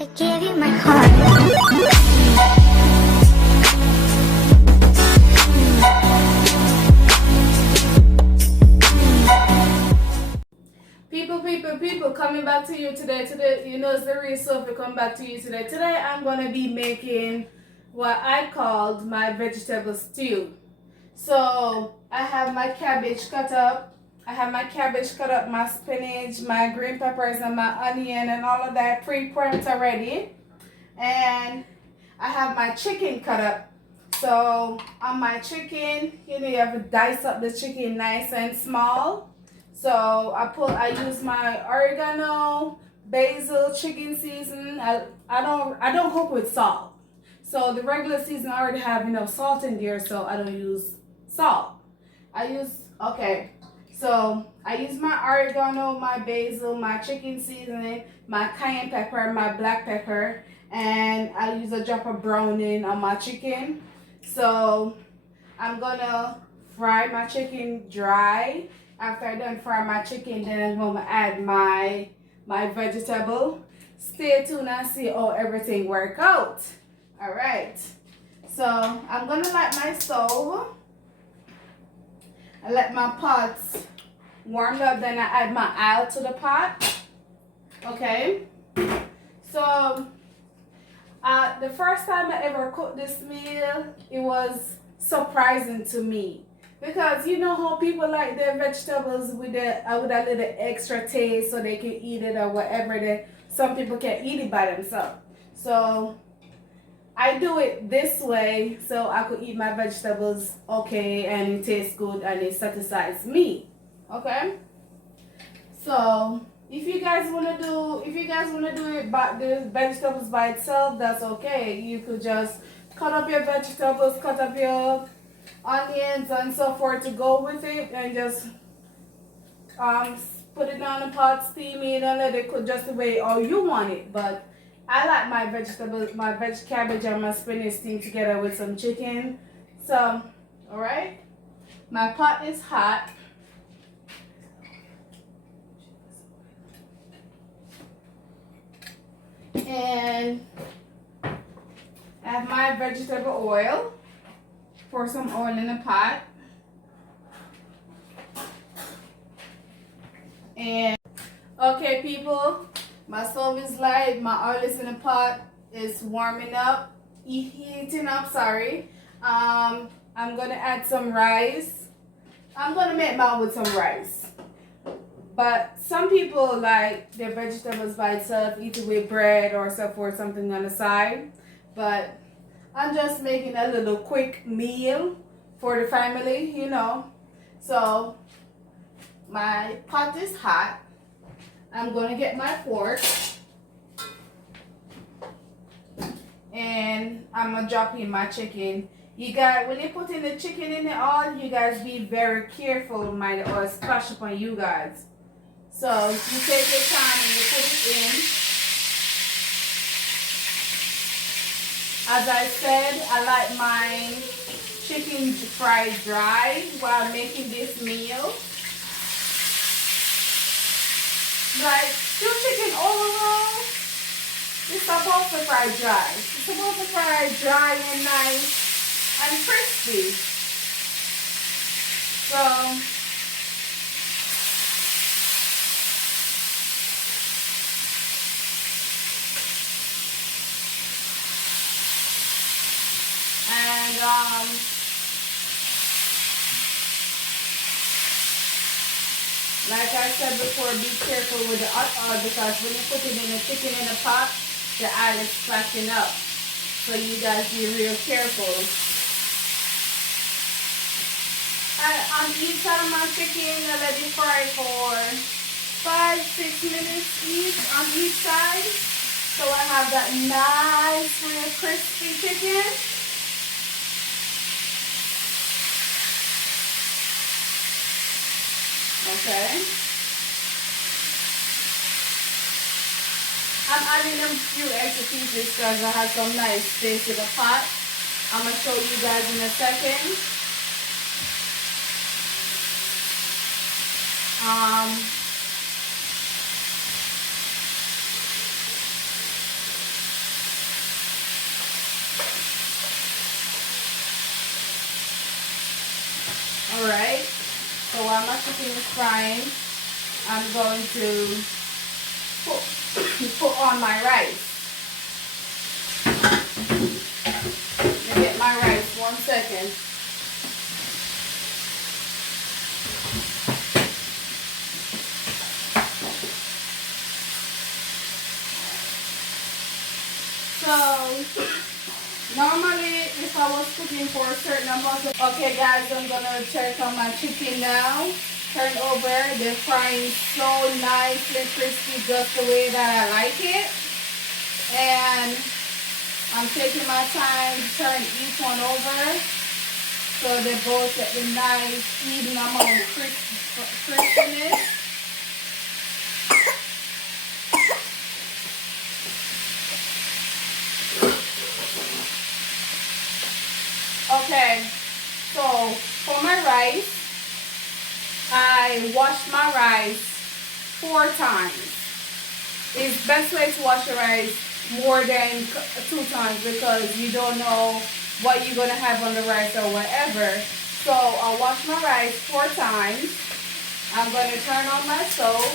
I gave you my heart. People, coming back to you today. Today, you know, it's the real Sophie coming back to you today. Today, I'm going to be making what I called my vegetable stew. So, I have my cabbage cut up. My spinach, my green peppers, and my onion, and all of that pre-prepped already. And I have my chicken cut up. So, on my chicken, you know, you have to dice up the chicken nice and small. So I use my oregano, basil, chicken seasoning. I don't cook with salt. So the regular season I already have enough salt in there, so I don't use salt. So I use my oregano, my basil, my chicken seasoning, my cayenne pepper, my black pepper, and I use a drop of browning on my chicken. So I'm gonna fry my chicken dry. After I done fry my chicken, then I'm gonna add my vegetable. Stay tuned and see how everything work out. All right. So I'm gonna light my stove. I let my pots warm up. Then I add my oil to the pot. Okay. So the first time I ever cooked this meal, it was surprising to me. Because you know how people like their vegetables with a little extra taste so they can eat it or whatever. Some people can eat it by themselves. So I do it this way so I could eat my vegetables okay and it tastes good and it satisfies me. Okay? So if you guys wanna do it by the vegetables by itself, that's okay. You could just cut up your vegetables, cut up your onions and so forth to go with it, and just put it down in the pot, steam it, and let it cook just the way how you want it. But I like my vegetables, my cabbage and my spinach steamed together with some chicken. So, all right, my pot is hot. And I have my vegetable oil. Pour some oil in the pot. And okay, people, my stove is light, my oil is in the pot, it's warming up, heating up, sorry. I'm gonna add some rice. I'm gonna make mine with some rice. But some people like their vegetables by itself, eat it with bread or so forth, something on the side. But I'm just making a little quick meal for the family, you know. So my pot is hot. I'm gonna get my fork and I'm gonna drop in my chicken. You guys, when you put in the chicken in the oil, you guys be very careful, mind the oil splash upon you guys. So you take your time and you put it in. As I said, I like my chicken fried dry while making this meal. Like, your chicken overall, it's supposed to fry dry. It's supposed to fry dry and nice and crispy. So, and like I said before, be careful with the hot oil because when you put it in the chicken in the pot, the oil is splashing up. So you guys be real careful. On each side of my chicken, I let it fry for 5-6 minutes each on each side. So I have that nice, real crispy chicken. Okay. I'm adding a few extra pieces because I have some nice space in the pot. I'm going to show you guys in a second. Alright, so while my chicken is frying, I'm going to put on my rice. Let me get my rice 1 second. So, normally if I was cooking for a certain amount of... Okay guys, I'm going to check on my chicken now. Turn over. They're frying so nicely crispy, just the way that I like it. And I'm taking my time to turn each one over so they both get the nice even amount of crispiness. Okay, so for my rice, I wash my rice 4 times. It's best way to wash your rice more than 2 times because you don't know what you're going to have on the rice or whatever. So I'll wash my rice 4 times. I'm going to turn on my stove.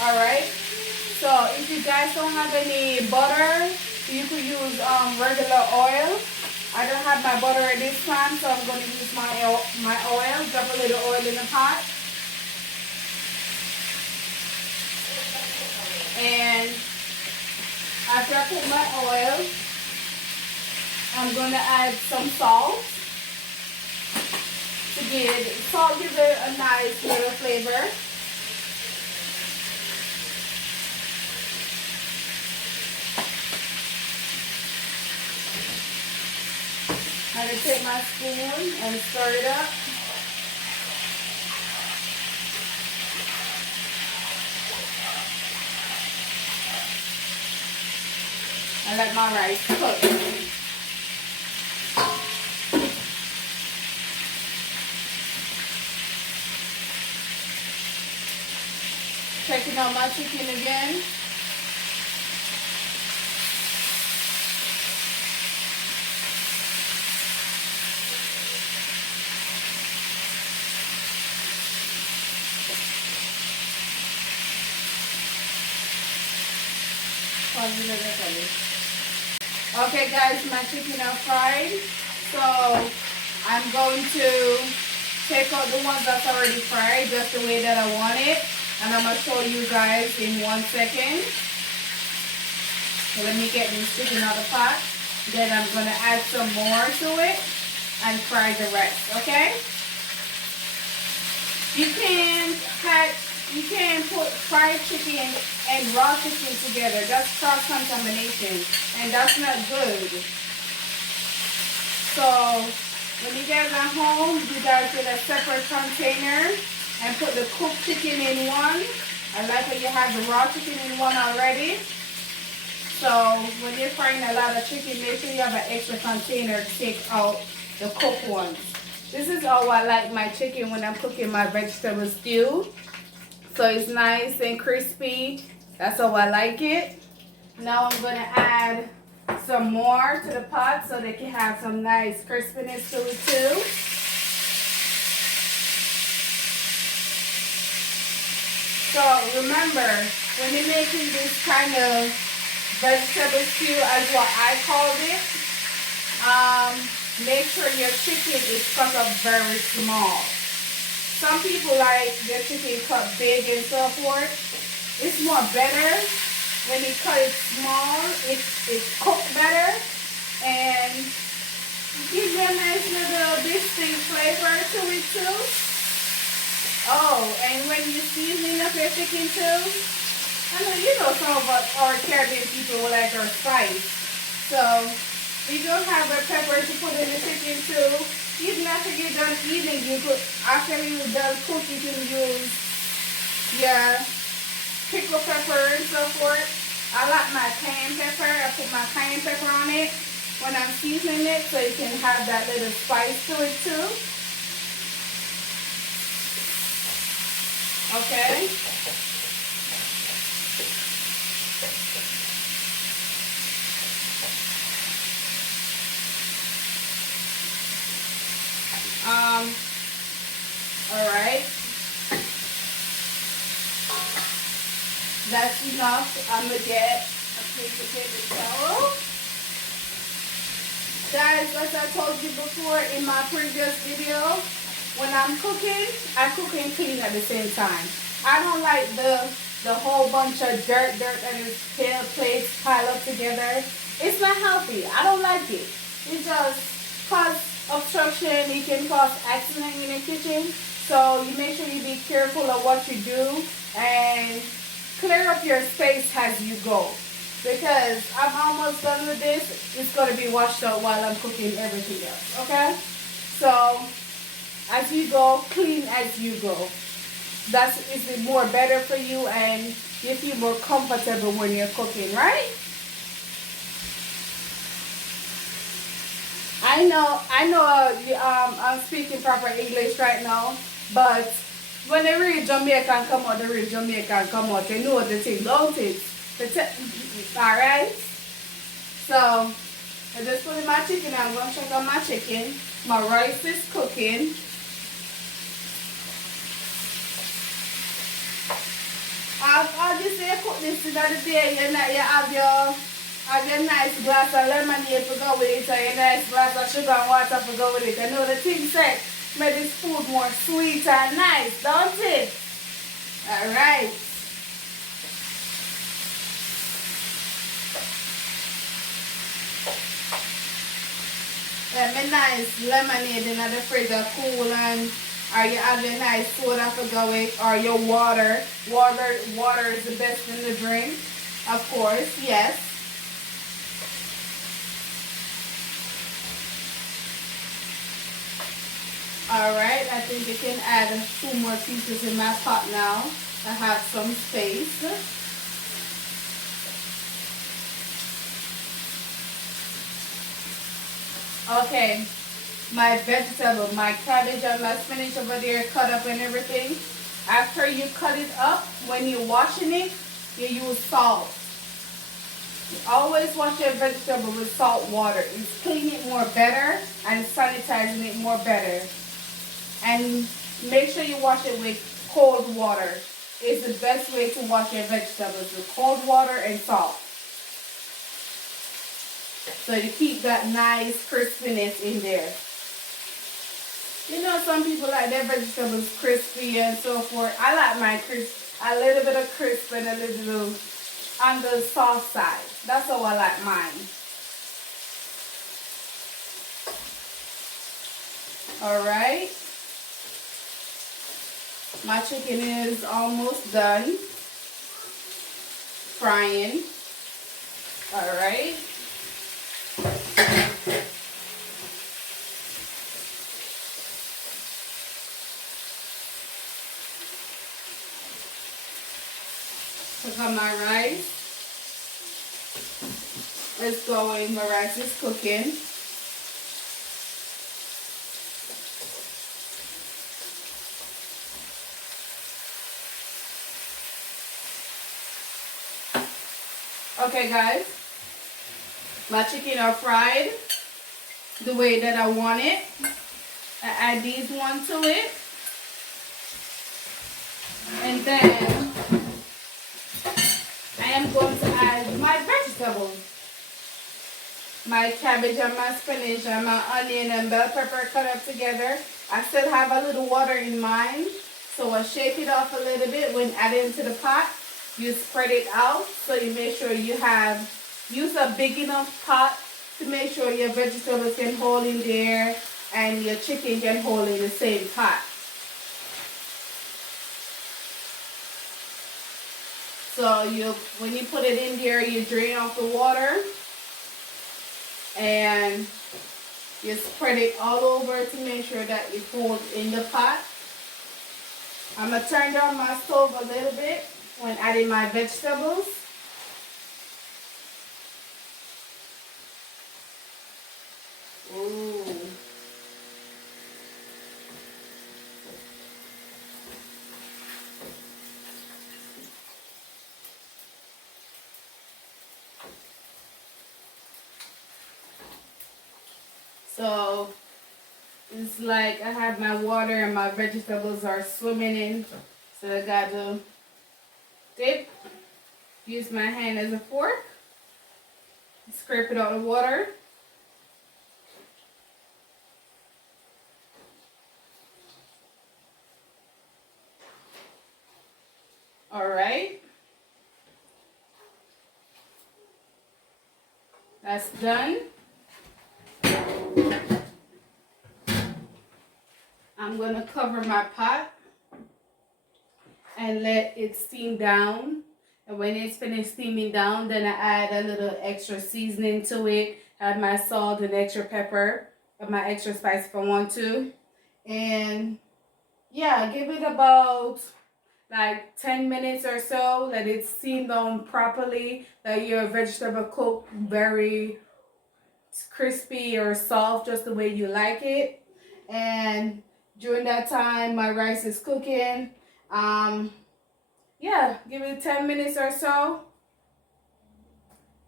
Alright. So if you guys don't have any butter, you could use regular oil. I don't have my butter at this time, so I'm going to use my oil. Drop a little oil in the pot. And after I put my oil, I'm going to add some salt. Salt gives it a nice little flavor. I'm going to take my spoon and stir it up. And let my rice cook. Checking out my chicken again. Okay guys, my chicken are fried. So I'm going to take out the ones that's already fried just the way that I want it. And I'm going to show you guys in 1 second. So let me get this chicken out of the pot. Then I'm going to add some more to it and fry the rest, okay? You can put fried chicken and raw chicken together. That's cross-contamination, and that's not good. So when you guys are home, you guys get a separate container and put the cooked chicken in one. I like how you have the raw chicken in one already. So when you're frying a lot of chicken, make sure you have an extra container to take out the cooked ones. This is how I like my chicken when I'm cooking my vegetable stew. So it's nice and crispy. That's how I like it. Now I'm going to add some more to the pot so they can have some nice crispiness to it too. So remember, when you're making this kind of vegetable stew, as what I called it, make sure your chicken is cut up very small. Some people like their chicken cut big and so forth. It's more better when you cut it small. It's cooked better and gives you a nice little distinct flavor to it too. Oh, and when you season up your chicken too, I know you know some of us our Caribbean people will like our spice. So you don't have a pepper to put in the chicken too. Even after you're done eating, after you're done cooking, you can use your pickled pepper and so forth. I like my cayenne pepper. I put my cayenne pepper on it when I'm seasoning it so you can have that little spice to it too. Okay. That's enough. I'm gonna get a paper towel. Guys, as I told you before in my previous video, when I'm cooking, I cook and clean at the same time. I don't like the whole bunch of dirt and plates pile up together. It's not healthy. I don't like it. It just cause obstruction. It can cause accident in the kitchen. So you make sure you be careful of what you do and clear up your space as you go. Because I'm almost done with this. It's going to be washed out while I'm cooking everything else. Okay? So as you go, clean as you go. That's is more better for you and you feel more comfortable when you're cooking, right? I know I'm speaking proper English right now, but when the real Jamaican come out, the real Jamaican come out. They know the thing, don't it? Alright? So, I just put in my chicken. I'm going to check on my chicken. My rice is cooking. I'll just say cook this the other day. You have your nice glass of lemonade to go with it, or your nice glass of sugar and water to go with it. I know the thing said make this food more sweet and nice, don't it? Alright. Let me nice lemonade in the fridge cool and or you have your nice soda for go with or your water. Water is the best thing to drink. Of course, yes. Alright, I think you can add 2 more pieces in my pot now. I have some space. Okay, my vegetable, my cabbage and my spinach over there cut up and everything. After you cut it up, when you're washing it, you use salt. You always wash your vegetable with salt water. It's cleaning it more better and sanitizing it more better. And make sure you wash it with cold water. It's the best way to wash your vegetables with cold water and salt. So you keep that nice crispiness in there. You know, some people like their vegetables crispy and so forth. I like mine crisp, a little bit of crisp and a little on the soft side. That's how I like mine. Alright. My chicken is almost done frying. Alright. Cook on my rice. It's going. My rice is cooking. Okay, guys. My chicken are fried the way that I want it. I add these one to it. And then I am going to add my vegetables. My cabbage and my spinach and my onion and bell pepper cut up together. I still have a little water in mine. So I shake it off a little bit when adding to the pot. You spread it out so you make sure you use a big enough pot to make sure your vegetables can hold in there and your chicken can hold in the same pot. So when you put it in there, you drain off the water and you spread it all over to make sure that it holds in the pot. I'm going to turn down my stove a little bit when adding my vegetables. Ooh. So it's like I have my water and my vegetables are swimming in. So I got to dip use my hand as a fork. Scrape it out of the water. All right. That's done. I'm going to cover my pot and let it steam down. And when it's finished steaming down, then I add a little extra seasoning to it. Add my salt and extra pepper, and my extra spice if I want to. And yeah, give it about like 10 minutes or so. Let it steam down properly. Let your vegetable cook very crispy or soft, just the way you like it. And during that time, my rice is cooking. Yeah, give it 10 minutes or so.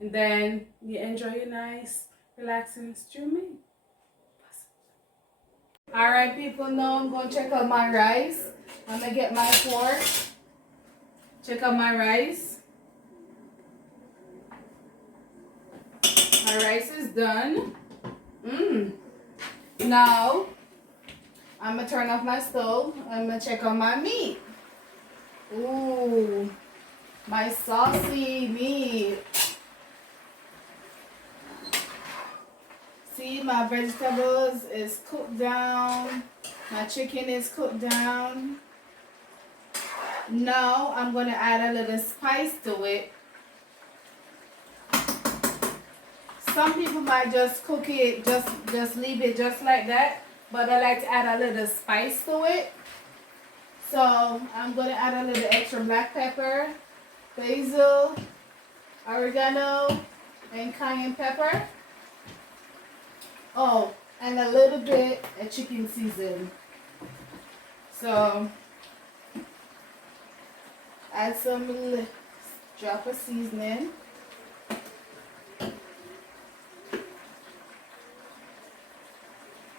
And then you enjoy your nice, relaxing stew meal. Alright, people, now I'm going to check out my rice. I'm going to get my fork. Check out my rice. My rice is done. Now, I'm going to turn off my stove. I'm going to check out my meat. Ooh, my saucy meat. See, my vegetables is cooked down. My chicken is cooked down. Now, I'm going to add a little spice to it. Some people might just cook it, just leave it just like that. But I like to add a little spice to it. So I'm going to add a little extra black pepper, basil, oregano, and cayenne pepper. Oh, and a little bit of chicken seasoning. So add some drop of seasoning.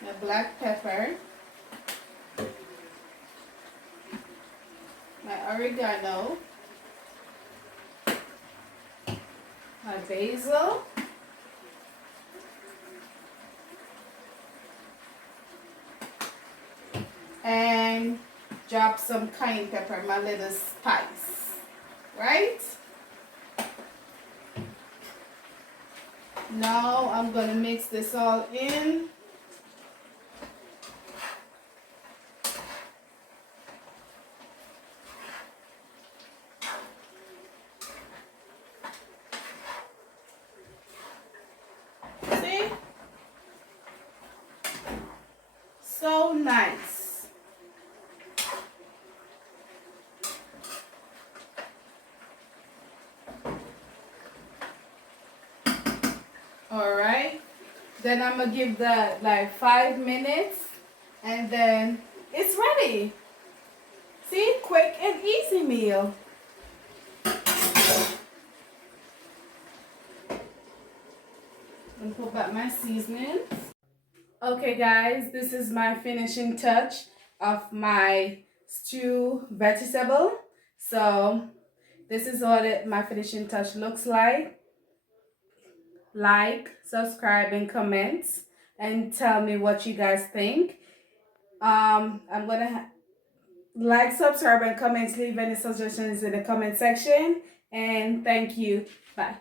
The black pepper. My oregano, my basil, and drop some cayenne pepper, my little spice, right? Now I'm going to mix this all in. So nice. All right. Then I'm going to give that like 5 minutes and then it's ready. See, quick and easy meal. And put back my seasoning. Okay guys, this is my finishing touch of my stew vegetable. So this is what my finishing touch looks like. Like, subscribe, and comment, and tell me what you guys think. I'm gonna like, subscribe, and comment. Leave any suggestions in the comment section. And thank you. Bye.